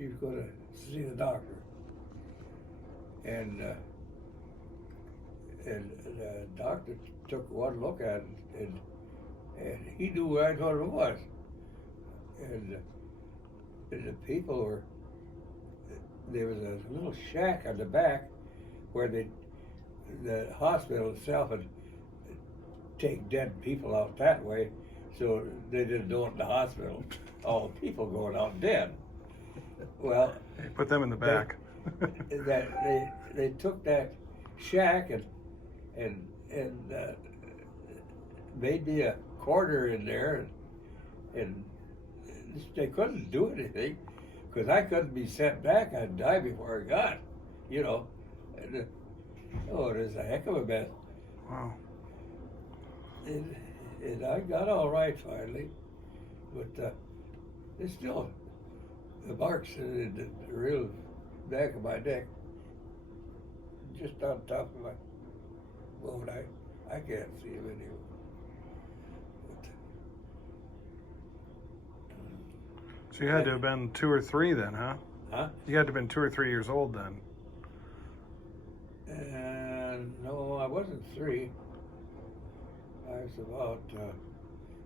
she was going to see the doctor. And the doctor took one look at it, and he knew right what it was. And the people were, there was a little shack on the back where the hospital itself would take dead people out that way, so they didn't do it in the hospital. All the people going out dead. Well, put them in the back. They took that shack and made me a corner in there, and they couldn't do anything because I couldn't be sent back. I'd die before I got, you know. And, oh, it was a heck of a mess. Wow. And I got all right finally, but it's still the marks in the real back of my neck, just on top of my bone. I can't see them anymore. So you had to have been 2 or 3 then, huh? Huh? You had to have been 2 or 3 years old then. No, I wasn't 3. I was about,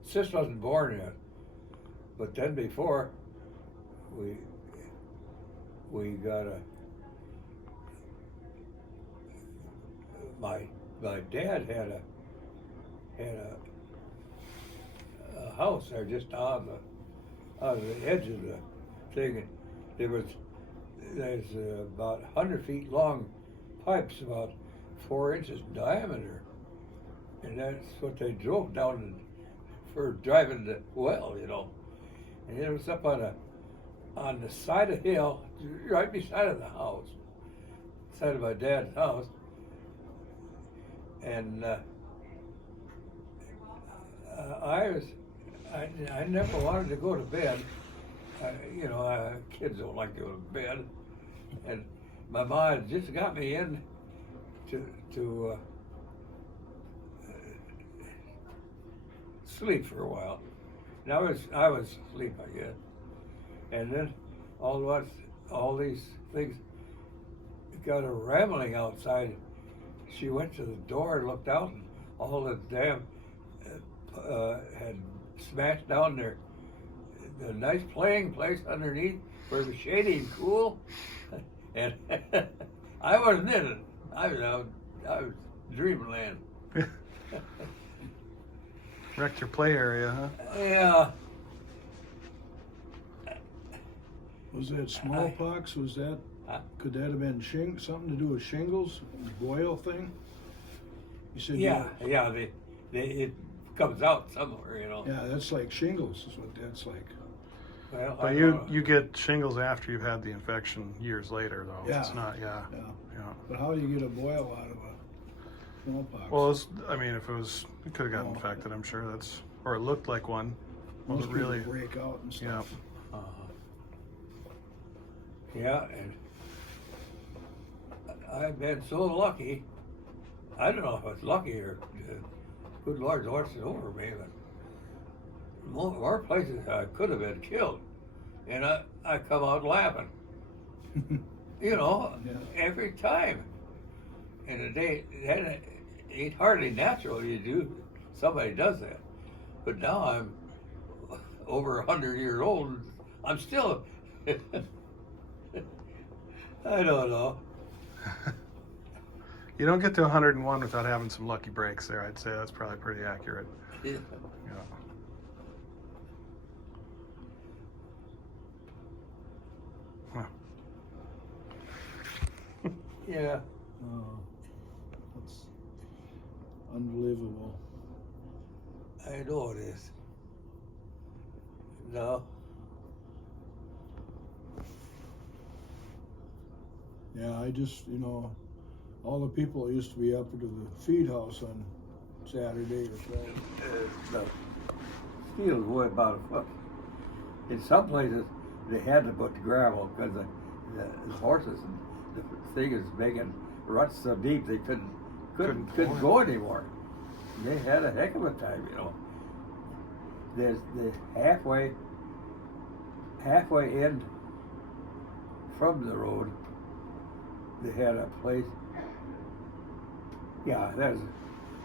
Sis wasn't born yet. But then before, we got my dad had a house there just on the edge of the thing. And there's about 100 feet long pipes, about 4 inches in diameter, and that's what they drove down for driving the well, you know. And it was up on the side of the hill, right beside of the house, side of my dad's house. And I never wanted to go to bed. You know, kids don't like to go to bed. And my mom just got me in to sleep for a while. And I was asleep, I guess. And then all these things got a rambling outside. She went to the door and looked out, and all the damn had smashed down there. The nice playing place underneath where it was shady and cool, and I wasn't in it. I was dreamland. Wrecked your play area, huh? Yeah. Was that smallpox? Was that? Could that have been something to do with shingles? Boil thing? You said. Yeah. It comes out somewhere, you know. Yeah, that's like shingles. Is what that's like. Well, But you get shingles after you've had the infection years later, though. Yeah. It's not, yeah. But how do you get a boil out of a smallpox? Well, it could have gotten infected, I'm sure. Or it looked like one. Was Most it really? people break out and stuff. Yeah, and I've been so lucky. I don't know if it's lucky or good Lord watching over me, but more places I could have been killed, and I come out laughing. You know, every time. And that ain't hardly natural. Somebody does that. But now I'm over 100 years old. And I'm still. I don't know. You don't get to 101 without having some lucky breaks there. I'd say that's probably pretty accurate. Yeah. Huh. Yeah. Oh, that's unbelievable. I know it is. No. Yeah, I just, all the people used to be up to the feed house on Saturday or Friday. The fields were about a foot. In some places, they had to put gravel because the horses and the thing is making ruts so deep they couldn't go anymore. They had a heck of a time, you know. There's halfway in from the road, they had a place. Yeah,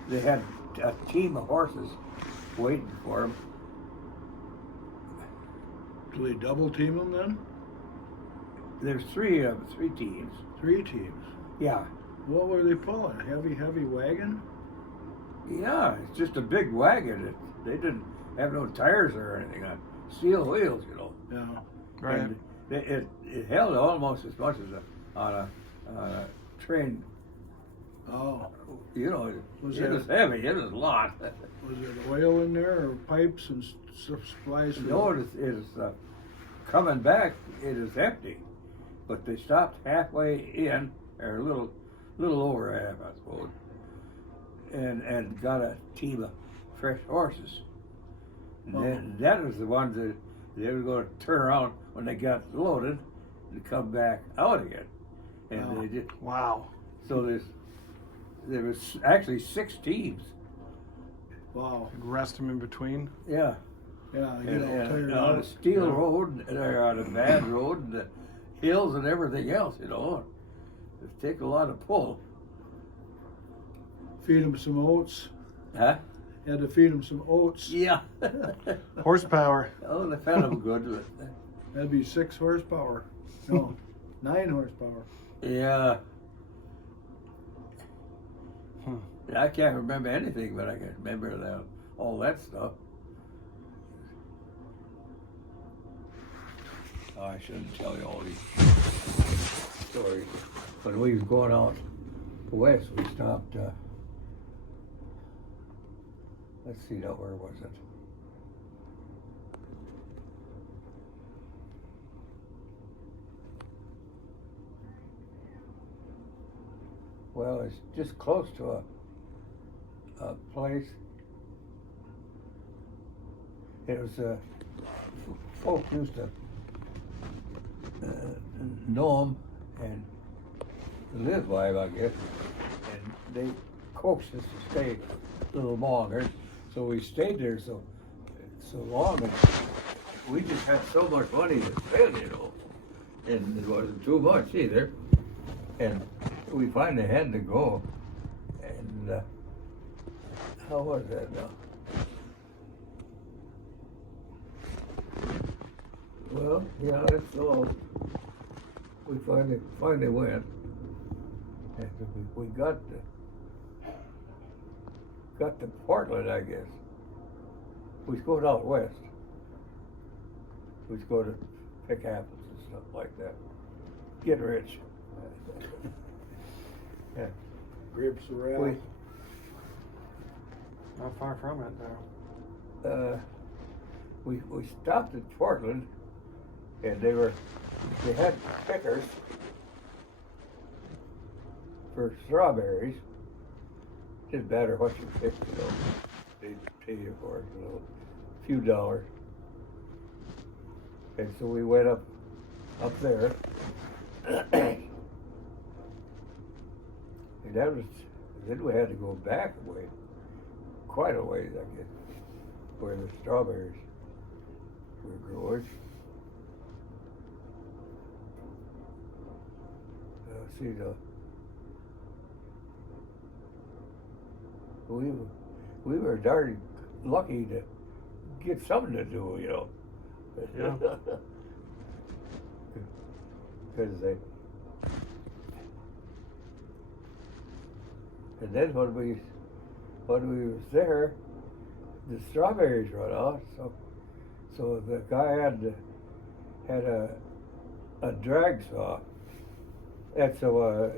they had a team of horses waiting for them. Do they double team them then? There's three teams. 3 teams. Yeah, What were they pulling? Heavy wagon? yeah, it's just a big wagon. They didn't have no tires or anything on steel wheels, you know. Yeah. Right. And it held almost as much as on a train. Oh. You know, Was it that- was heavy. It was a lot. Was there oil in there or pipes and supplies? For No, it is coming back. It is empty, but they stopped halfway in, or a little over half, I suppose, and got a team of fresh horses. And then that was the ones that they were going to turn around when they got loaded and come back out again, and they did. Wow. So there was actually 6 teams. Wow. Rest them in between. Yeah, Yeah. you And, know, tired on a out. steel Yeah. road, or on a bad road, and the hills and everything else, you know. It takes a lot of pull. Feed them some oats. Huh? Had to feed them some oats. Yeah. Horsepower. Oh, they found them good. That'd be 6 horsepower. No, 9 horsepower. Yeah. Hmm. I can't remember anything, but I can remember all that stuff. Oh, I shouldn't tell you all these stories. When we was going out west, we stopped, let's see now, where was it? Well, it's just close to a place. It was folk used to know them and live by 'em, I guess. And they coaxed us to stay a little longer, so we stayed there so long. And we just had so much money to spend, you know, and it wasn't too much either. And we finally had to go. And how was that now? Well, yeah, that's all. We finally went. And we got to Portland, I guess. We was going out west. We was going to pick apples and stuff like that. Get rich. Yeah. Grapes around. Not far from it, though. We stopped at Portland, and they had pickers for strawberries. Didn't matter what you picked, you know. They'd pay you for it, you know, a few dollars. And so we went up there. And then we had to go back a way, quite a ways, I guess, where the strawberries were growing. See, we were darn lucky to get something to do, you know. Yeah. Because and then when we was there, the strawberries run out, so the guy had a drag saw. That's a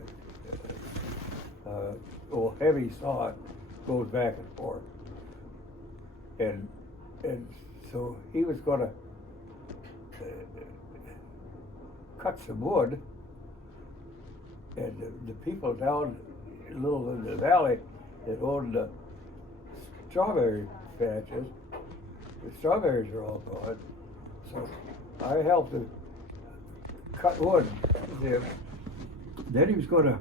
old heavy saw, goes back and forth, and so he was gonna cut some wood, and the people down a little in the valley that owned the strawberry patches, the strawberries are all gone, so I helped him cut wood there. Then we was gonna,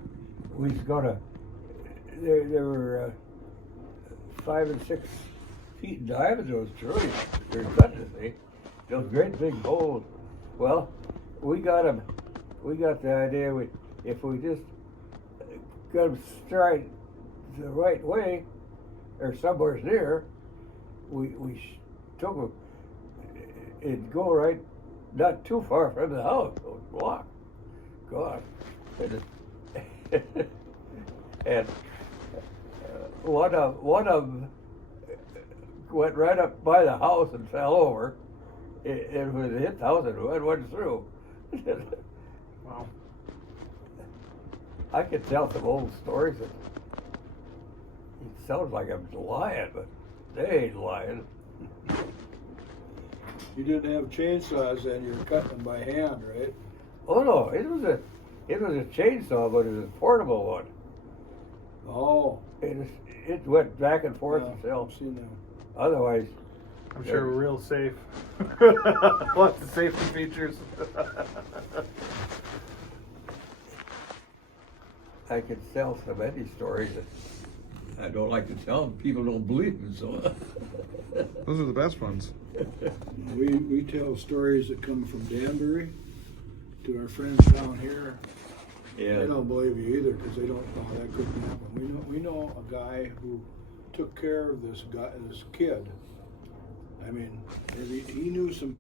there were 5 and 6 feet in diameter, those trees. They're cutting, see? Those great big holes. Well, we got them we got the idea if we just got them straight the right way, or somewhere near, we took them. It'd go right, not too far from the house, a block. God. And one of them went right up by the house and fell over. It was hit the house and it went through. Wow. I could tell some old stories. That it sounds like I'm lying, but they ain't lying. You didn't have chainsaws then, you were cutting them by hand, right? Oh no, it was a chainsaw, but it was a portable one. Oh. It went back and forth Yeah, itself. I've seen that. Otherwise, I'm sure we're real safe. Lots of safety features. I could tell so many stories that I don't like to tell them. People don't believe them, so. Those are the best ones. We tell stories that come from Danbury to our friends down here. Yeah. They don't believe you either because they don't know that couldn't happen. We know a guy who took care of this kid. I mean, he knew some